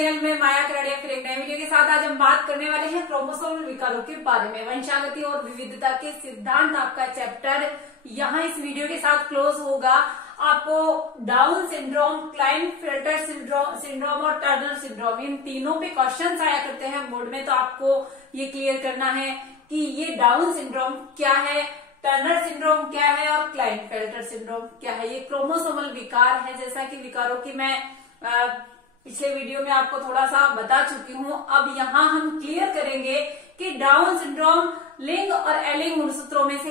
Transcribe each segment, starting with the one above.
Channel में माया कराड़िया फिर एक नए वीडियो के साथ आज हम बात करने वाले हैं क्रोमोसोमल विकारों के बारे में। वंशागति और विविधता के सिद्धांत आपका चैप्टर यहाँ इस वीडियो के साथ क्लोज होगा। आपको डाउन सिंड्रोम, क्लाइनफेल्टर सिंड्रोम और टर्नर सिंड्रोम, इन तीनों पे क्वेश्चन आया करते हैं बोर्ड में, तो आपको ये क्लियर करना है कि ये डाउन सिंड्रोम क्या है, टर्नर सिंड्रोम क्या है और क्लाइनफेल्टर सिंड्रोम क्या है। ये क्रोमोसोमल विकार है। जैसा कि विकारों की मैं पिछले वीडियो में आपको थोड़ा सा बता चुकी हूँ। अब यहाँ हम क्लियर करेंगे कि डाउन सिंड्रोम लिंग और एलिंग गुणसूत्रों में से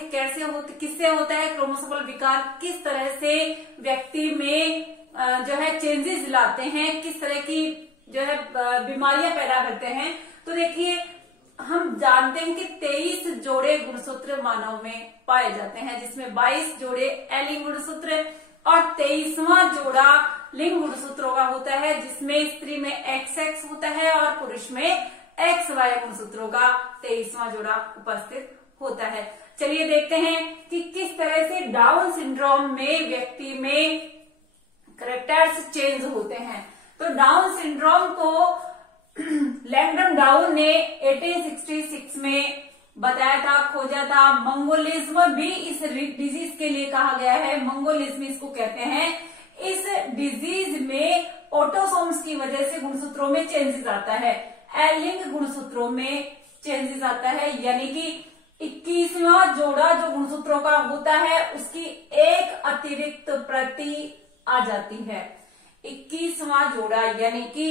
किससे होता है क्रोमोसोमल विकार, किस तरह से व्यक्ति में जो है चेंजेस लाते हैं, किस तरह की जो है बीमारियां पैदा करते हैं। तो देखिए, हम जानते हैं कि 23 जोड़े गुणसूत्र मानव में पाए जाते हैं, जिसमें 22 जोड़े एलिंग गुणसूत्र और 23वां जोड़ा लिंग गुणसूत्रों का होता है, जिसमें स्त्री में XX होता है और पुरुष में XY गुणसूत्रों का 23वां जोड़ा उपस्थित होता है। चलिए देखते हैं कि किस तरह से डाउन सिंड्रोम में व्यक्ति में कैरेक्टर्स चेंज होते हैं। तो डाउन सिंड्रोम को लैंगडन डाउन ने 1866 में बताया था, खोजा था। मंगोलिज्म भी इस डिजीज के लिए कहा गया है, मंगोलिज्म इसको कहते हैं। इस डिजीज में ऑटोसोम्स की वजह से गुणसूत्रों में चेंजेस आता है, एलिंग गुणसूत्रों में चेंजेस आता है, यानी कि 21वां जोड़ा जो गुणसूत्रों का होता है उसकी एक अतिरिक्त प्रति आ जाती है। 21वां जोड़ा यानी कि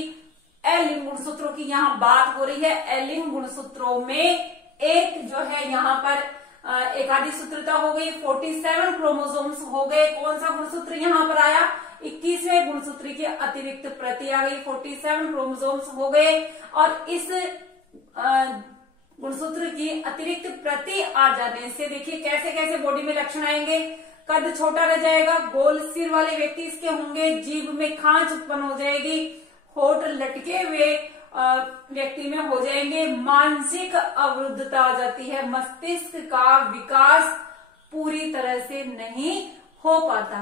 एलिंग गुणसूत्रों की यहाँ बात हो रही है। एलिंग गुणसूत्रों में एक जो है यहाँ पर एकाधिक सूत्रता हो गई, 47 क्रोमोसोम्स हो गए। कौन सा गुणसूत्र यहाँ पर आया? 21वें गुणसूत्र की अतिरिक्त प्रति आ गई, 47 क्रोमोसोम्स हो गए। और इस गुणसूत्र की अतिरिक्त प्रति आ जाने से देखिए कैसे कैसे बॉडी में लक्षण आएंगे। कद छोटा रह जाएगा, गोल सिर वाले व्यक्ति इसके होंगे, जीभ में खांच उत्पन्न हो जाएगी, होठ लटके हुए व्यक्ति में हो जाएंगे, मानसिक अवरुद्धता आ जाती है, मस्तिष्क का विकास पूरी तरह से नहीं हो पाता।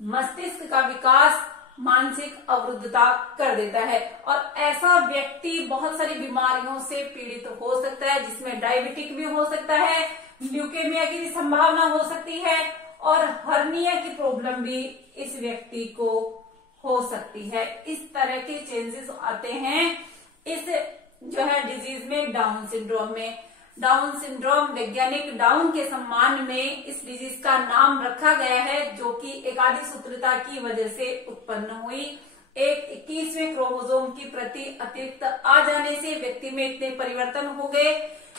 मस्तिष्क का विकास मानसिक अवरुद्धता कर देता है और ऐसा व्यक्ति बहुत सारी बीमारियों से पीड़ित हो सकता है, जिसमें डायबिटिक भी हो सकता है, ल्यूकेमिया की भी संभावना हो सकती है और हर्निया की प्रॉब्लम भी इस व्यक्ति को हो सकती है। इस तरह के चेंजेस आते हैं इस जो है डिजीज में, डाउन सिंड्रोम में। डाउन सिंड्रोम वैज्ञानिक डाउन के सम्मान में इस डिजीज का नाम रखा गया है, जो कि एकाधिक सूत्रता की वजह से उत्पन्न हुई। एक 21वें क्रोमोसोम की प्रति अतिरिक्त आ जाने से व्यक्ति में इतने परिवर्तन हो गए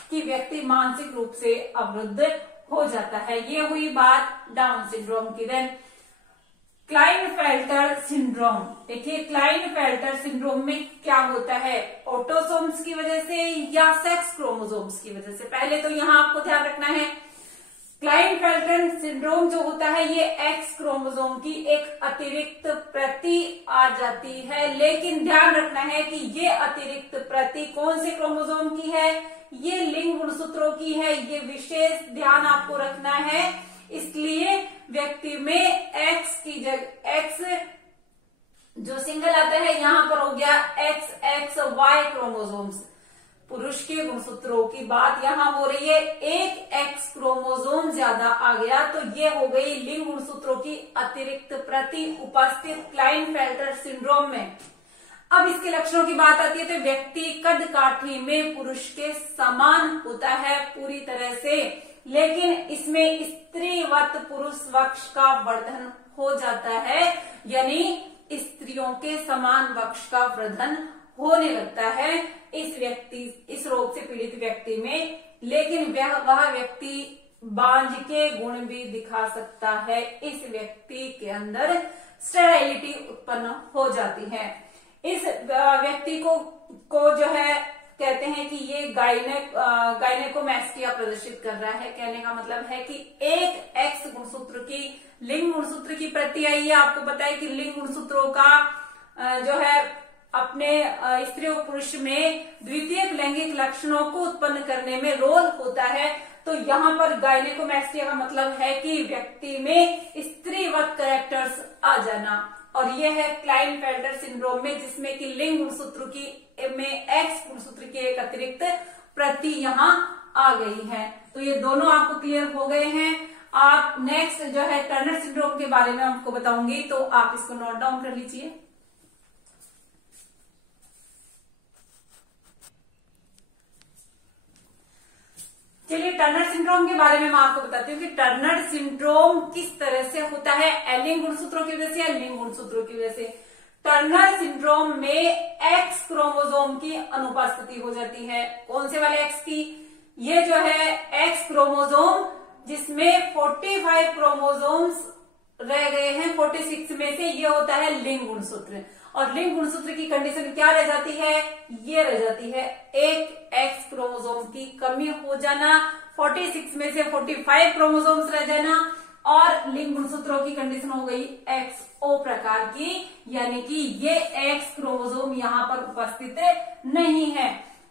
कि व्यक्ति मानसिक रूप से अवरुद्ध हो जाता है। ये हुई बात डाउन सिंड्रोम की। Then Klinefelter syndrome. देखिए, क्लाइनफेल्टर सिंड्रोम में क्या होता है, ऑटोसोम्स की वजह से या सेक्स क्रोमोसोम्स की वजह से। पहले तो यहाँ आपको ध्यान रखना है, क्लाइनफेल्टर सिंड्रोम जो होता है ये X क्रोमोसोम की एक अतिरिक्त प्रति आ जाती है, लेकिन ध्यान रखना है कि ये अतिरिक्त प्रति कौन से क्रोमोसोम की है, ये लिंग गुणसूत्रों की है। ये विशेष ध्यान आपको रखना है। इसलिए व्यक्ति में X की जगह X जो सिंगल आता है यहाँ पर हो गया XXY क्रोमोसोम्स। पुरुष के गुणसूत्रों की बात यहाँ हो रही है, एक X क्रोमोसोम ज्यादा आ गया तो ये हो गई लिंग गुणसूत्रों की अतिरिक्त प्रति उपस्थित क्लाइनफेल्टर सिंड्रोम में। अब इसके लक्षणों की बात आती है तो व्यक्ति कद काठी में पुरुष के समान होता है पूरी तरह से, लेकिन इसमें स्त्रीवत पुरुष वक्ष का वर्धन हो जाता है, यानी स्त्रियों के समान वक्ष का वर्धन होने लगता है इस रोग से पीड़ित व्यक्ति में। लेकिन वह व्यक्ति बांझ के गुण भी दिखा सकता है। इस व्यक्ति के अंदर स्टेरिलिटी उत्पन्न हो जाती है। इस व्यक्ति को जो है कहते हैं कि ये गायनेकोमैस्टिया प्रदर्शित कर रहा है। कहने का मतलब है कि एक X गुणसूत्र की लिंग गुणसूत्र की प्रति आई है। आपको पता है कि लिंग गुणसूत्रों का जो है अपने स्त्री और पुरुष में द्वितीयक लैंगिक लक्षणों को उत्पन्न करने में रोल होता है। तो यहाँ पर गायनेकोमैस्टिया का मतलब है कि व्यक्ति में स्त्रीवत कैरेक्टर्स आ जाना। और ये है क्लाइनफेल्टर सिंड्रोम में, जिसमें कि लिंग गुणसूत्र की में एक्स गुणसूत्र की एक अतिरिक्त प्रति यहाँ आ गई है। तो ये दोनों आपको क्लियर हो गए हैं। आप नेक्स्ट जो है टर्नर सिंड्रोम के बारे में आपको बताऊंगी, तो आप इसको नोट डाउन कर लीजिए। चलिए टर्नर सिंड्रोम के बारे में मैं आपको बताती हूँ कि टर्नर सिंड्रोम किस तरह से होता है, एलिंग गुणसूत्रों की वजह से या लिंग गुणसूत्रों की वजह से। टर्नर सिंड्रोम में एक्स क्रोमोसोम की अनुपस्थिति हो जाती है। कौन से वाले एक्स की? ये जो है एक्स क्रोमोसोम, जिसमें 45 क्रोमोसोम्स रह गए हैं 46 में से, ये होता है लिंग गुणसूत्र। और लिंग गुणसूत्र की कंडीशन क्या रह जाती है? ये रह जाती है एक एक्स क्रोमोसोम की कमी हो जाना, 46 में से 45 क्रोमोसोम्स रह जाना, और लिंग गुणसूत्रों की कंडीशन हो गई XO प्रकार की, यानी कि ये एक्स क्रोमोसोम यहाँ पर उपस्थित नहीं है।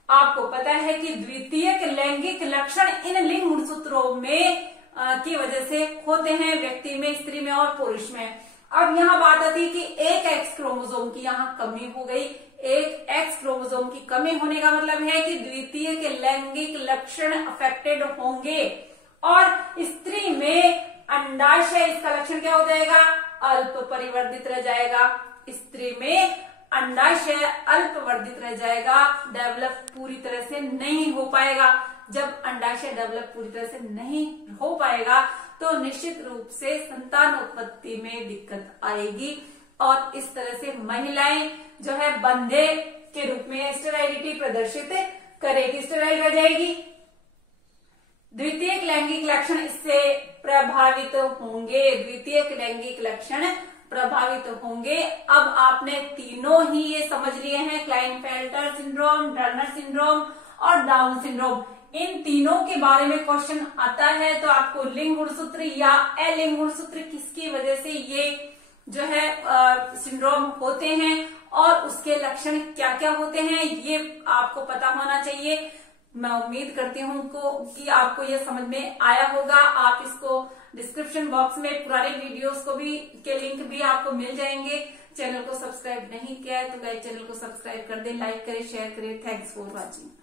आपको पता है कि द्वितीयक लैंगिक लक्षण इन लिंग गुणसूत्रों में की वजह से होते हैं, व्यक्ति में, स्त्री में और पुरुष में। अब यहाँ बात आती है कि एक एक्स क्रोमोसोम की यहाँ कमी हो गई। एक एक्स क्रोमोसोम की कमी होने का मतलब है कि द्वितीयक लैंगिक लक्षण अफेक्टेड होंगे, और स्त्री में अंडाशय, इसका लक्षण क्या हो जाएगा? अल्प परिवर्धित रह जाएगा। स्त्री में अंडाशय अल्प वर्धित रह जाएगा, डेवलप पूरी तरह से नहीं हो पाएगा। जब अंडाशय डेवलप पूरी तरह से नहीं हो पाएगा तो निश्चित रूप से संतान उत्पत्ति में दिक्कत आएगी, और इस तरह से महिलाएं जो है बंधे के रूप में स्टेराइलिटी प्रदर्शित करेगी, स्टेराइल रह जाएगी। द्वितीयक लैंगिक लक्षण इससे प्रभावित होंगे, द्वितीयक लैंगिक लक्षण प्रभावित होंगे। अब आपने तीनों ही ये समझ लिए हैं, क्लाइनफेल्टर सिंड्रोम, टर्नर सिंड्रोम और डाउन सिंड्रोम। इन तीनों के बारे में क्वेश्चन आता है तो आपको लिंग गुणसूत्र या अलिंग गुणसूत्र किसकी वजह से ये जो है सिंड्रोम होते हैं और उसके लक्षण क्या क्या होते हैं, ये आपको पता होना चाहिए। मैं उम्मीद करती हूँ कि आपको ये समझ में आया होगा। आप इसको डिस्क्रिप्शन बॉक्स में पुराने वीडियोस को भी के लिंक भी आपको मिल जाएंगे। चैनल को सब्सक्राइब नहीं किया है तो गाइस चैनल को सब्सक्राइब कर दें, लाइक करें, शेयर करें। Thanks for watching.